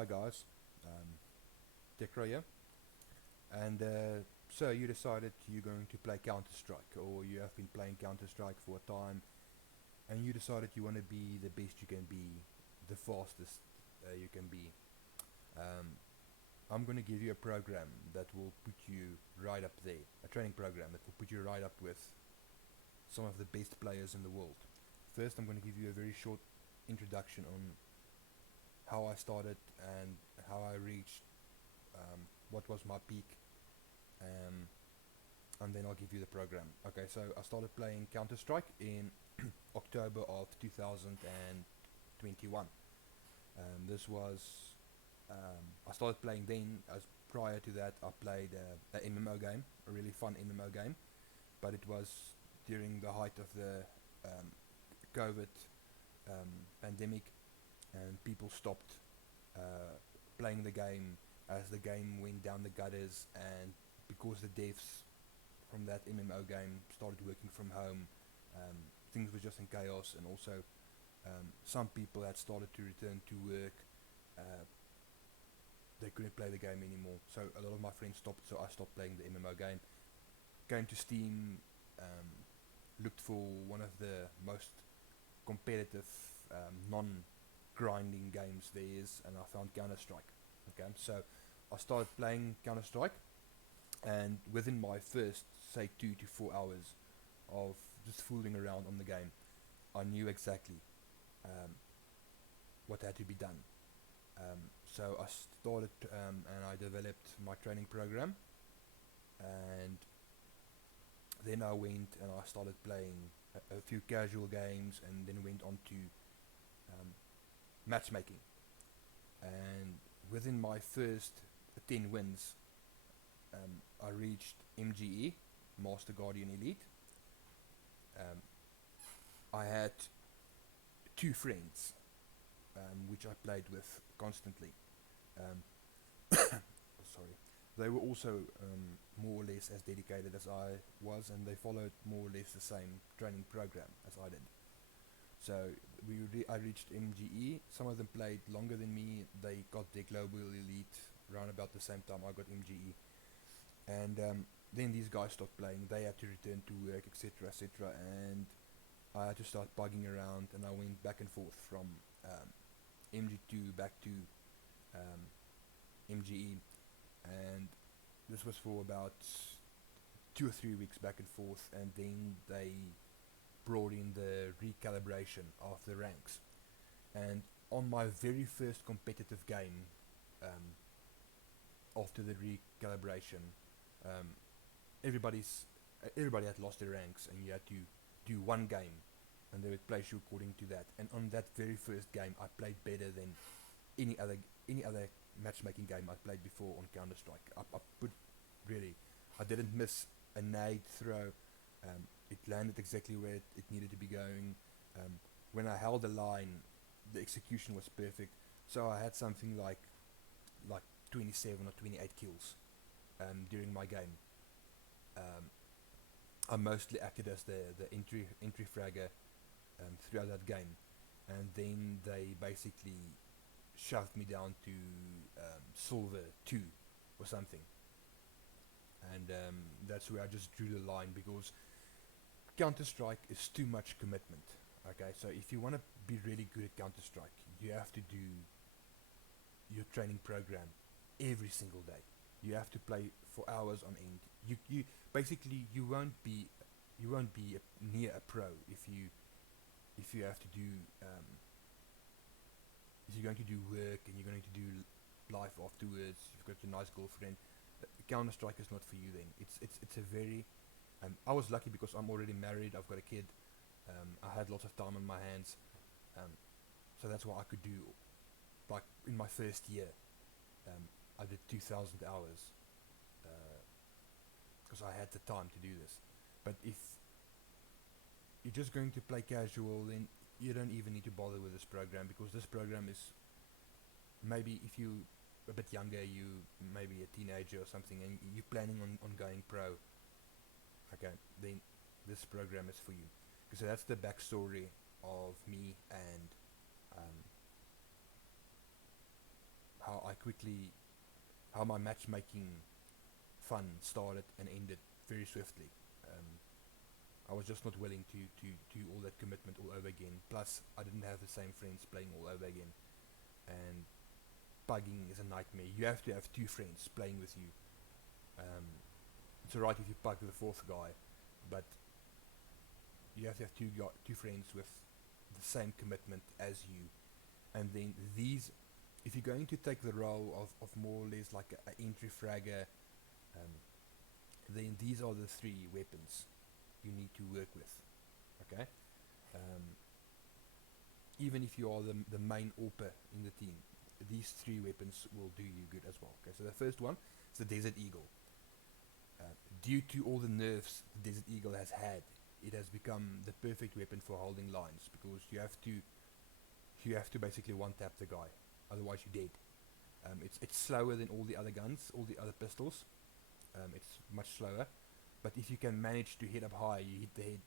Hi guys, Dekra here, and so you decided you're going to play Counter-Strike, or you have been playing Counter-Strike for a time, and you decided you want to be the best you can be, the fastest you can be. Um, I'm going to give you a program that will put you right up there, a training program that will put you right up with some of the best players in the world. First, I'm going to give you a very short introduction on how I started and how I reached what was my peak, um, and then I'll give you the program. Okay, so I started playing Counter-Strike in October of 2021. This was I started playing then. As prior to that, I played a MMO game, a really fun MMO game, but it was during the height of the COVID pandemic, and people stopped playing the game as the game went down the gutters, and because the devs from that MMO game started working from home, things were just in chaos, and also some people had started to return to work. Uh, they couldn't play the game anymore, so a lot of my friends stopped, so I stopped playing the MMO game. Came to Steam, looked for one of the most competitive, non-grinding games there is, and I found Counter-Strike. Okay, so I started playing Counter-Strike, and within my first, say, 2 to 4 hours of just fooling around on the game, I knew exactly um, what had to be done. So I started and I developed my training program, and then I went and I started playing a few casual games, and then went on to um, matchmaking. And within my first 10 wins, I reached MGE, Master Guardian Elite. Um, I had two friends which I played with constantly. Um, sorry. They were also more or less as dedicated as I was, and they followed more or less the same training program as I did. So I reached MGE. Some of them played longer than me. They got their global elite around about the same time I got MGE, and then these guys stopped playing. They had to return to work, etc., etc., and I had to start bugging around, and I went back and forth from MG2 back to um, MGE, and this was for about 2 or 3 weeks back and forth, and then they brought in the recalibration of the ranks. And on my very first competitive game, um, after the recalibration, um, everybody's everybody had lost their ranks, and you had to do one game, and they would place you according to that. And on that very first game, I played better than any other any other matchmaking game I played before on Counter Strike. I put really, I didn't miss a nade throw. It landed exactly where it needed to be going. When I held the line, the execution was perfect. So I had something like 27 or 28 kills during my game. Um, I mostly acted as the entry fragger throughout that game, and then they basically shoved me down to silver 2 or something, and that's where I just drew the line, because Counter Strike is too much commitment. Okay, so if you want to be really good at Counter Strike, you have to do your training program every single day. You have to play for hours on end. You basically you won't be near a pro if you have to do if you're going to do work and you're going to do life afterwards. You've got your nice girlfriend. Counter Strike is not for you. Then it's a very I was lucky because I'm already married. I've got a kid. I had lots of time on my hands, um, so that's what I could do. Like in my first year, I did 2,000 hours because I had the time to do this. But if you're just going to play casual, then you don't even need to bother with this program, because this program is, maybe if you a bit younger, you maybe a teenager or something, and you're planning on going pro, okay, then this program is for you. So that's the backstory of me, and um, how my matchmaking fun started and ended very swiftly. I was just not willing to do all that commitment all over again. Plus, I didn't have the same friends playing all over again, and bugging is a nightmare. You have to have 2 friends playing with you. It's alright if you bug the 4th guy, but you have to have two friends with the same commitment as you. And then these, if you're going to take the role of more or less like an entry fragger, then these are the 3 weapons you need to work with. Okay, even if you are the main AWPer in the team, these 3 weapons will do you good as well. Okay, so the first one is the Desert Eagle. Due to all the nerfs the Desert Eagle has had, it has become the perfect weapon for holding lines, because you have to basically one-tap the guy, otherwise you're dead. It's slower than all the other guns, all the other pistols. It's much slower, but if you can manage to hit up high, you hit the head,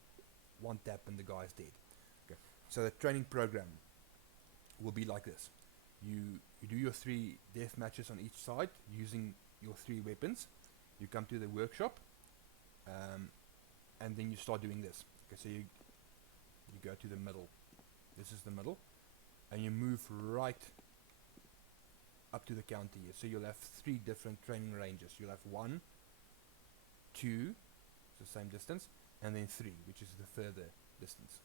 one tap and the guy's dead. Okay, so the training program will be like this. You do your 3 death matches on each side using your 3 weapons. You come to the workshop, and then you start doing this. Okay, so you go to the middle. This is the middle, and you move right up to the counter here. So you'll have 3 different training ranges. You'll have 1, 2, it's the same distance, and then 3, which is the further distance.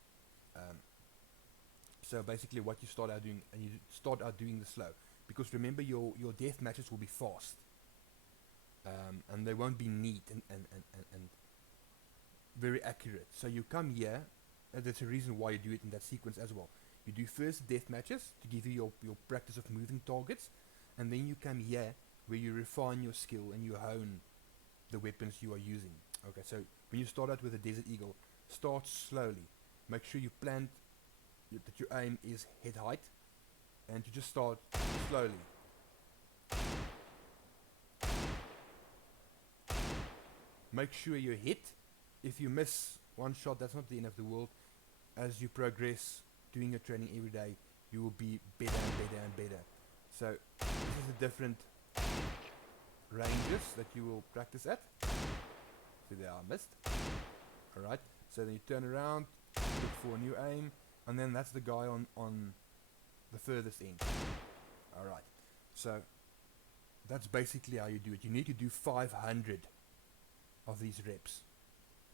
So basically what you start out doing, and you start out doing the slow, because remember your death matches will be fast, and they won't be neat and very accurate. So you come here, and that's a reason why you do it in that sequence as well. You do first death matches to give you your practice of moving targets, and then you come here where you refine your skill and you hone the weapons you are using. Okay, so when you start out with a Desert Eagle, start slowly. Make sure you plan that your aim is head height, and you just start slowly. Make sure you hit. If you miss one shot, that's not the end of the world. As you progress doing your training every day, you will be better and better and better. So this is the different ranges that you will practice at. So there I missed. Alright, so then you turn around, look for a new aim, and then that's the guy on the furthest end. Alright, so that's basically how you do it. You need to do 500 of these reps.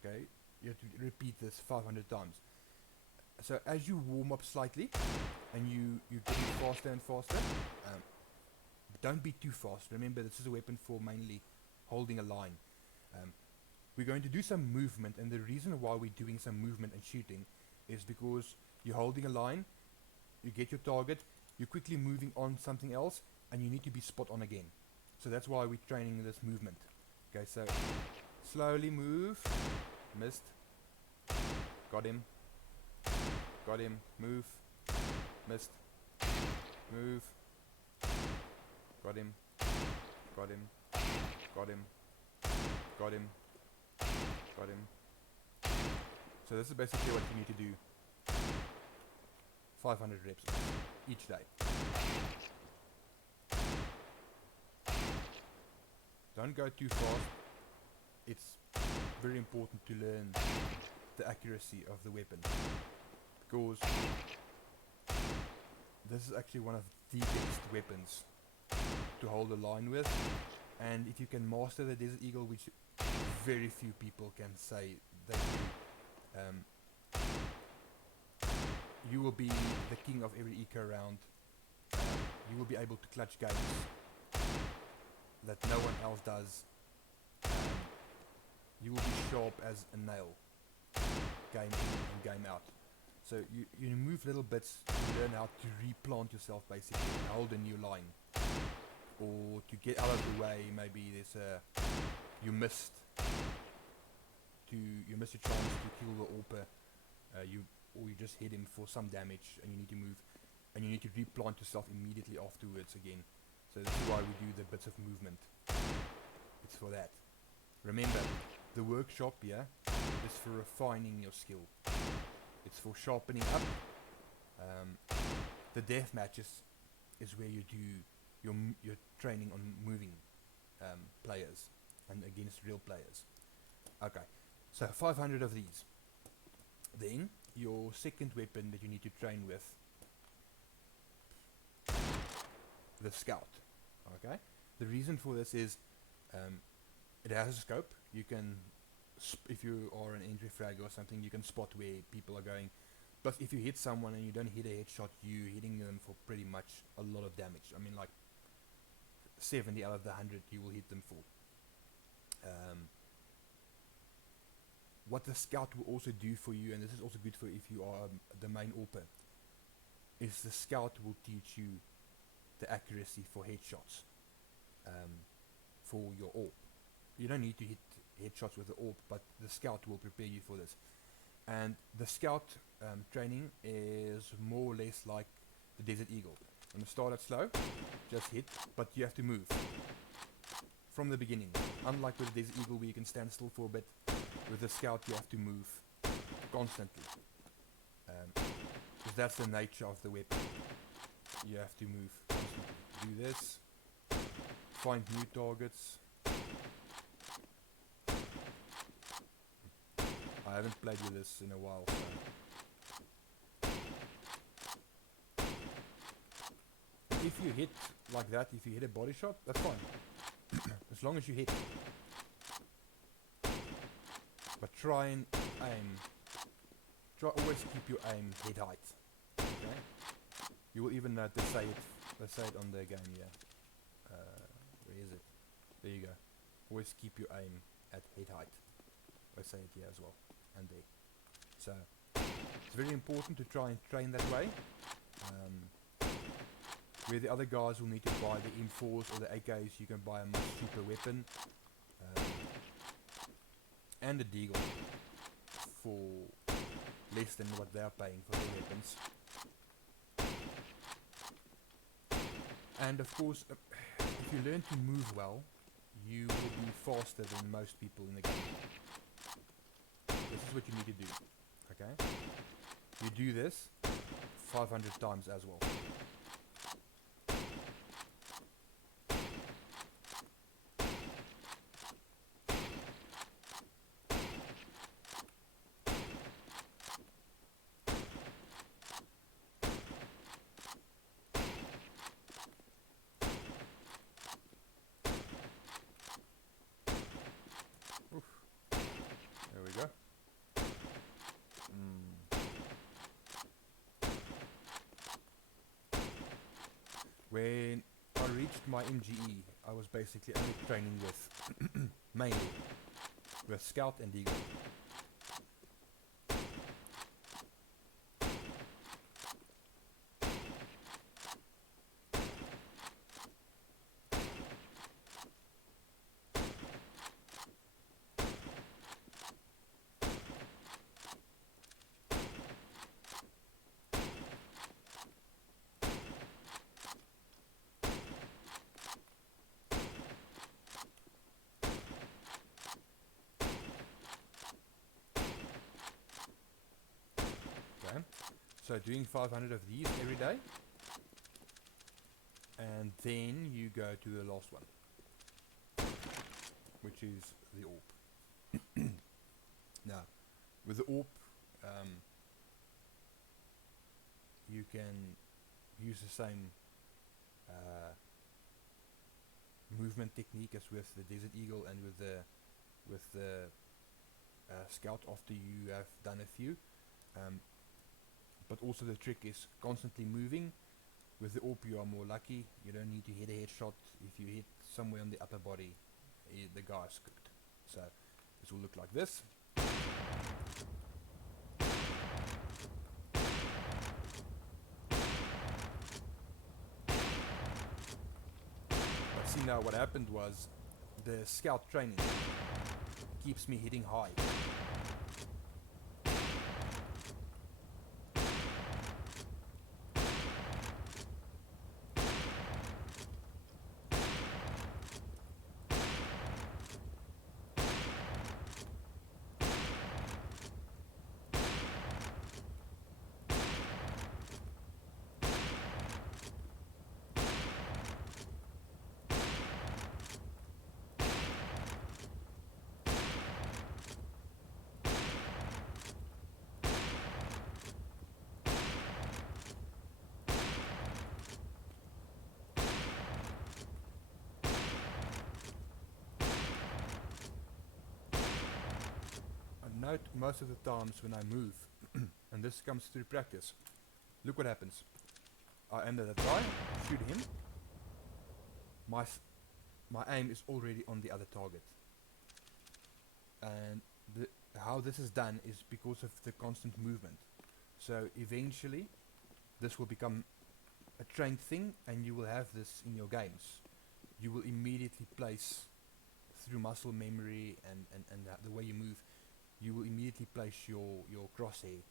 Okay, you have to repeat this 500 times. So as you warm up slightly and you get faster and faster, don't be too fast. Remember, this is a weapon for mainly holding a line. We're going to do some movement, and the reason why we're doing some movement and shooting is because you're holding a line, you get your target, you're quickly moving on something else, and you need to be spot on again. So that's why we're training this movement. Okay, so slowly move, missed, got him, move, missed, move, got him, got him, got him, got him, got him. So this is basically what you need to do 500 reps each day. Don't go too fast. It's very important to learn the accuracy of the weapon, because this is actually one of the best weapons to hold a line with. And if you can master the Desert Eagle, which very few people can say they do, you will be the king of every eco round. You will be able to clutch games that no one else does. You will be sharp as a nail, game in and game out. So you move little bits to learn how to replant yourself, basically, and hold a new line. Or to get out of the way, maybe there's you missed a chance to kill the AWPer, or you just hit him for some damage, and you need to move, and you need to replant yourself immediately afterwards again. So this is why we do the bits of movement. It's for that. Remember, the workshop here is for refining your skill. It's for sharpening up. The death matches is where you do you're training on moving players and against real players. Okay, so 500 of these. Then your second weapon that you need to train with, the scout. Okay, the reason for this is it has a scope. You can, if you are an entry frag or something, you can spot where people are going. But if you hit someone and you don't hit a headshot, you're hitting them for pretty much a lot of damage. I mean, like 70 out of the 100 you will hit them for. What the scout will also do for you, and this is also good for if you are the main AWPer, is the scout will teach you the accuracy for headshots for your AWP. You don't need to hit headshots with the AWP, but the scout will prepare you for this. And the scout training is more or less like the Desert Eagle. When you start out slow, just hit, but you have to move from the beginning. Unlike with the Desert Eagle where you can stand still for a bit, with the scout you have to move constantly. Because that's the nature of the weapon. You have to move constantly. Do this, find new targets. I haven't played with this in a while, so. If you hit like that, if you hit a body shot, that's fine. As long as you hit. But try and aim. Always keep your aim head height. Okay? You will even they say it on the game here. Where is it? There you go. Always keep your aim at head height. I say it here as well. And there. So it's very important to try and train that way. Where the other guys will need to buy the M4s or the AKs, you can buy a much cheaper weapon. And a deagle for less than what they are paying for their weapons. And of course, if you learn to move well, you will be faster than most people in the game. This is what you need to do. Okay? You do this 500 times as well. There we go. When I reached my MGE, I was basically only training with, mainly, with Scout and Eagle. So doing 500 of these every day, and then you go to the last one, which is the AWP. Now, with the AWP, you can use the same movement technique as with the Desert Eagle and with the Scout after you have done a few. But also the trick is constantly moving. With the AWP you are more lucky. You don't need to hit a headshot. If you hit somewhere on the upper body, the guy is cooked. So this will look like this. But see, now what happened was the Scout training keeps me hitting high. note most of the times when I move, and this comes through practice, look what happens. I aim at that guy, shoot him. My aim is already on the other target. And how this is done is because of the constant movement. So eventually, this will become a trained thing, and you will have this in your games. You will immediately place, through muscle memory and the way you move, you will immediately place your crosshair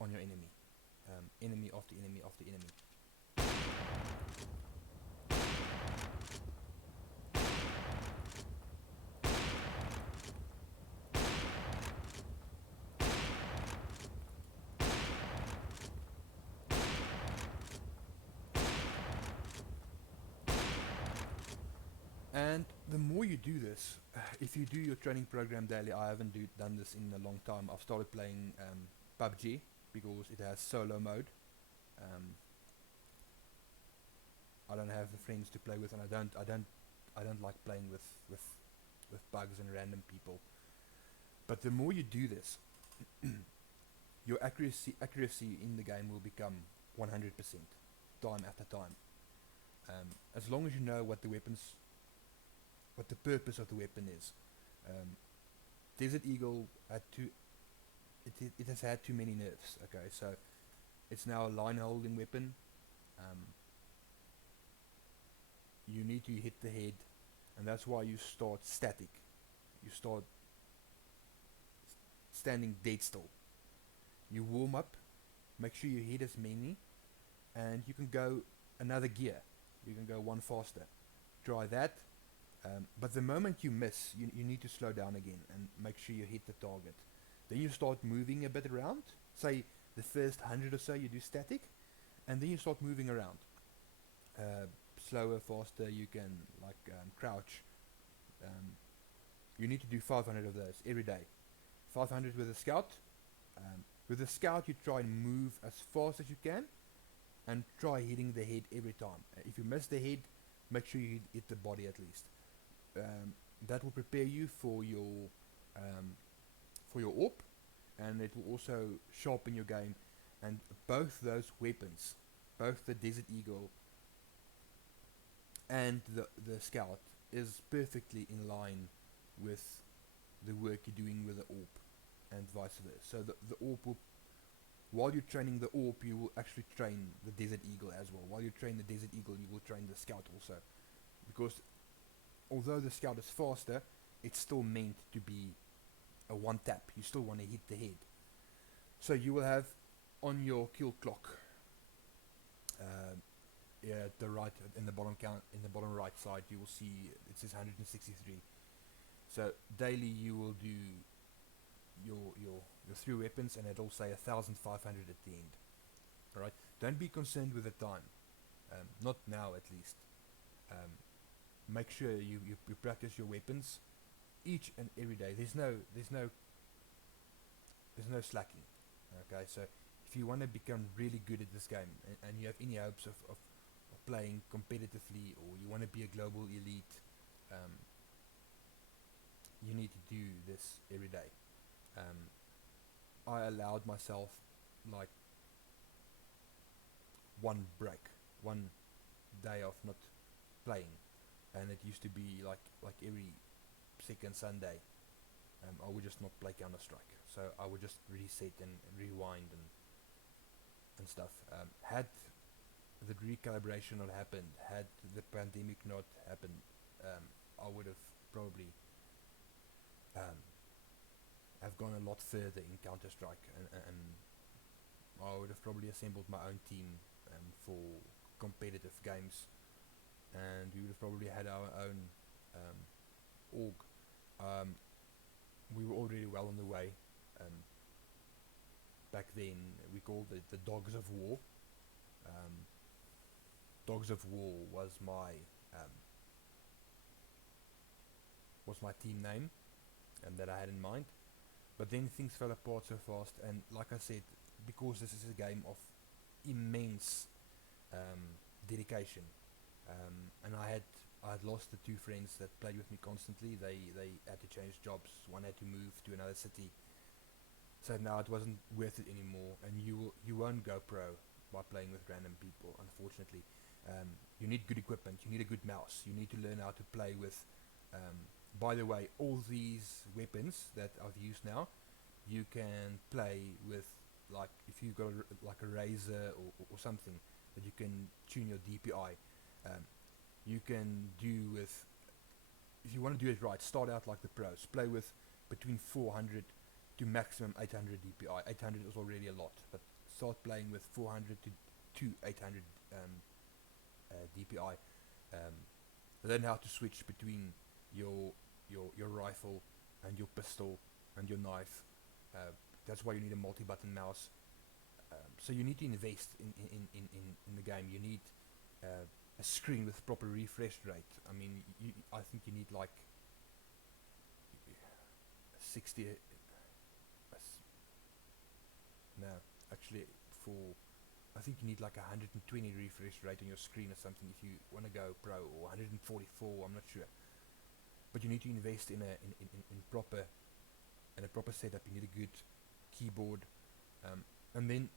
on your enemy. Enemy after enemy after enemy. And the more you do this, if you do your training program daily, I haven't done this in a long time. I've started playing PUBG because it has solo mode. I don't have the friends to play with, and I don't like playing with bugs and random people. But the more you do this, your accuracy in the game will become 100% time after time. As long as you know what the purpose of the weapon is. Desert Eagle it has had too many nerfs. Okay, so it's now a line holding weapon. You need to hit the head, and that's why you start static. You start standing dead still. You warm up, make sure you hit as many, and you can go another gear. You can go one faster. Try that. But the moment you miss, you need to slow down again and make sure you hit the target. Then you start moving a bit around. Say the first 100 or so you do static, and then you start moving around. Slower, faster, you can crouch. You need to do 500 of those every day. 500 with a scout. With a scout you try and move as fast as you can and try hitting the head every time. If you miss the head, make sure you hit the body at least. That will prepare you for your AWP, and it will also sharpen your game. And both those weapons, both the Desert Eagle and the Scout, is perfectly in line with the work you're doing with the AWP, and vice versa. So the AWP will, while you're training the AWP, you will actually train the Desert Eagle as well. While you train the Desert Eagle, you will train the Scout also, because although the Scout is faster, it's still meant to be a one tap. You still want to hit the head. So you will have on your kill clock, at the right, in the bottom right side, you will see it says 163. So daily you will do your 3 weapons, and it'll say 1,500 at the end. Alright, don't be concerned with the time, not now at least. Make sure you practice your weapons each and every day. There's no slacking. Okay, so if you want to become really good at this game, and you have any hopes of playing competitively, or you want to be a global elite, you need to do this every day. I allowed myself like one day of not playing, and it used to be like every second Sunday. I would just not play Counter-Strike, so I would just reset and rewind and stuff. Had the recalibration not happened, had the pandemic not happened, I would have probably have gone a lot further in Counter-Strike, and I would have probably assembled my own team for competitive games, and we would have probably had our own org. We were already well on the way. Back then we called it the Dogs of War. Dogs of War was my team name, and that I had in mind. But then things fell apart so fast, and like I said, because this is a game of immense dedication, and I had lost the 2 friends that played with me constantly. They had to change jobs. One had to move to another city, So now it wasn't worth it anymore, and you won't go pro by playing with random people, unfortunately. You need good equipment, you need a good mouse, you need to learn how to play with. By the way, all these weapons that I've used now, you can play with, like if you got like a razor or something that you can tune your DPI. You can do with, if you want to do it right, start out like the pros. Play with between 400 to maximum 800 DPI. 800 is already a lot, but start playing with 400 to 800 DPI. Learn how to switch between your rifle and your pistol and your knife. That's why you need a multi-button mouse. So you need to invest in the game. You need a screen with proper refresh rate. I mean, I think you need like 60. No, actually, for I think you need like 120 refresh rate on your screen or something if you want to go pro, or 144. I'm not sure, but you need to invest in a proper setup. You need a good keyboard, and then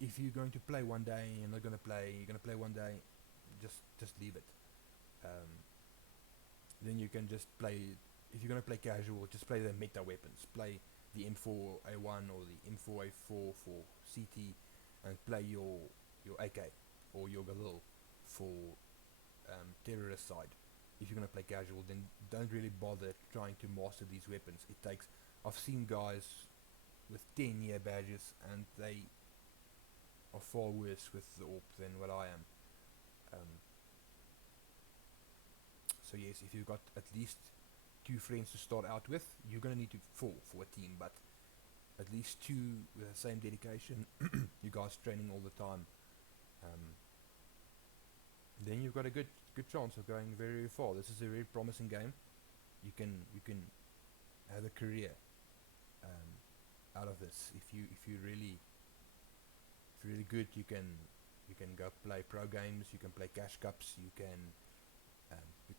if you're going to play one day and you're not going to play, you're going to play one day, just leave it. Then you can just play. If you're going to play casual, just play the meta weapons. Play the M4A1 or the M4A4 for CT, and play your AK or your Galil for terrorist side. If you're going to play casual, then don't really bother trying to master these weapons. It takes. I've seen guys with 10-year badges, and they are far worse with the AWP than what I am. So yes, if you've got at least 2 friends to start out with, you're going to need to 4 for a team, but at least 2 with the same dedication, you guys training all the time, then you've got a good chance of going very, very far. This is a very promising game. You can have a career out of this. If you're really good, you can go play pro games. You can play cash cups. You can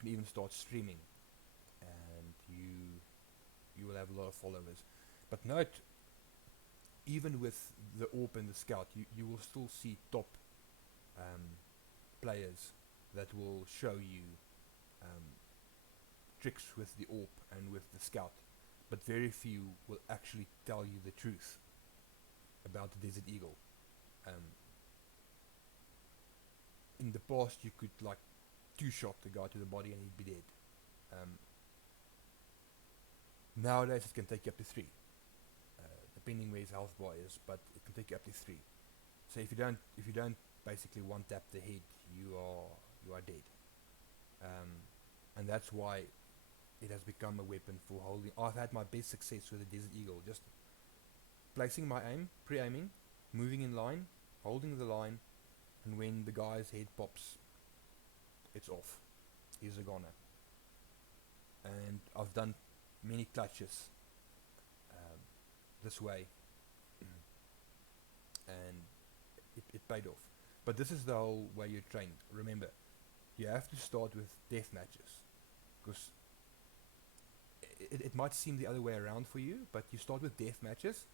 even start streaming, and you will have a lot of followers. But note, even with the AWP and the scout, you will still see top players that will show you tricks with the AWP and with the scout, but very few will actually tell you the truth about the Desert Eagle. In the past, you could like 2-shot the guy to the body and he'd be dead. Nowadays, it can take you up to 3, depending where his health bar is, but it can take you up to 3. So if you don't basically one tap the head, you are dead. And that's why it has become a weapon for holding. I've had my best success with the Desert Eagle, just placing my aim, pre-aiming, moving in line, holding the line, and when the guy's head pops, it's off. He's a goner. And I've done many clutches this way, and it paid off. But this is the whole way you train. Remember, you have to start with death matches, because it might seem the other way around for you, but you start with death matches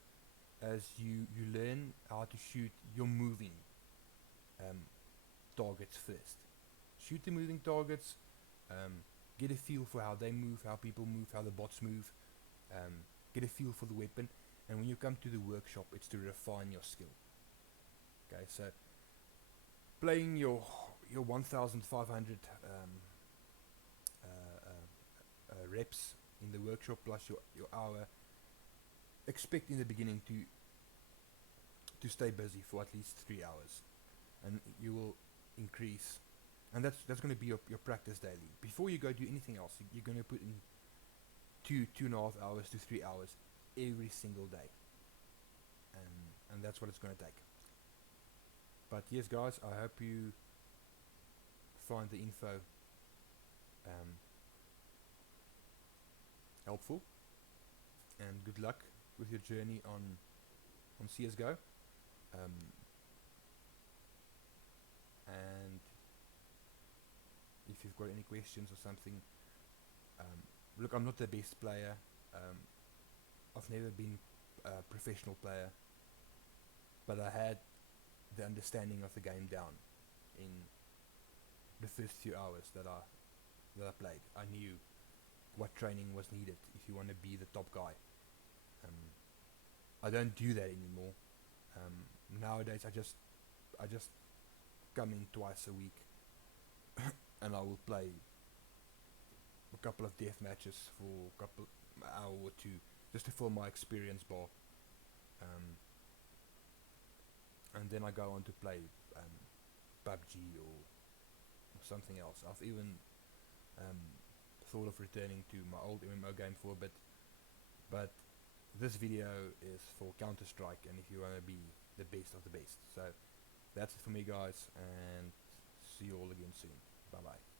as you learn how to shoot your moving targets first. Shoot the moving targets, get a feel for how they move, how people move, how the bots move, get a feel for the weapon, and when you come to the workshop, it's to refine your skill. Okay, so playing your 1,500 reps in the workshop plus your hour, expect in the beginning to stay busy for at least 3 hours, and you will increase, and that's going to be your practice daily. Before you go do anything else, you're going to put in 2.5 hours to 3 hours every single day, and that's what it's going to take. But yes, guys, I hope you find the info helpful, and good luck with your journey on CSGO. And if you've got any questions or something, look, I'm not the best player. I've never been a professional player, but I had the understanding of the game down in the first few hours that I played. I knew what training was needed if you want to be the top guy. I don't do that anymore. Nowadays, I just come in twice a week, and I will play a couple of death matches for a couple hour or two, just to fill my experience bar. And then I go on to play PUBG or something else. I've even thought of returning to my old MMO game for a bit, but this video is for Counter-Strike, and if you want to be the best of the best. So that's it for me, guys, and see you all again soon. Bye bye.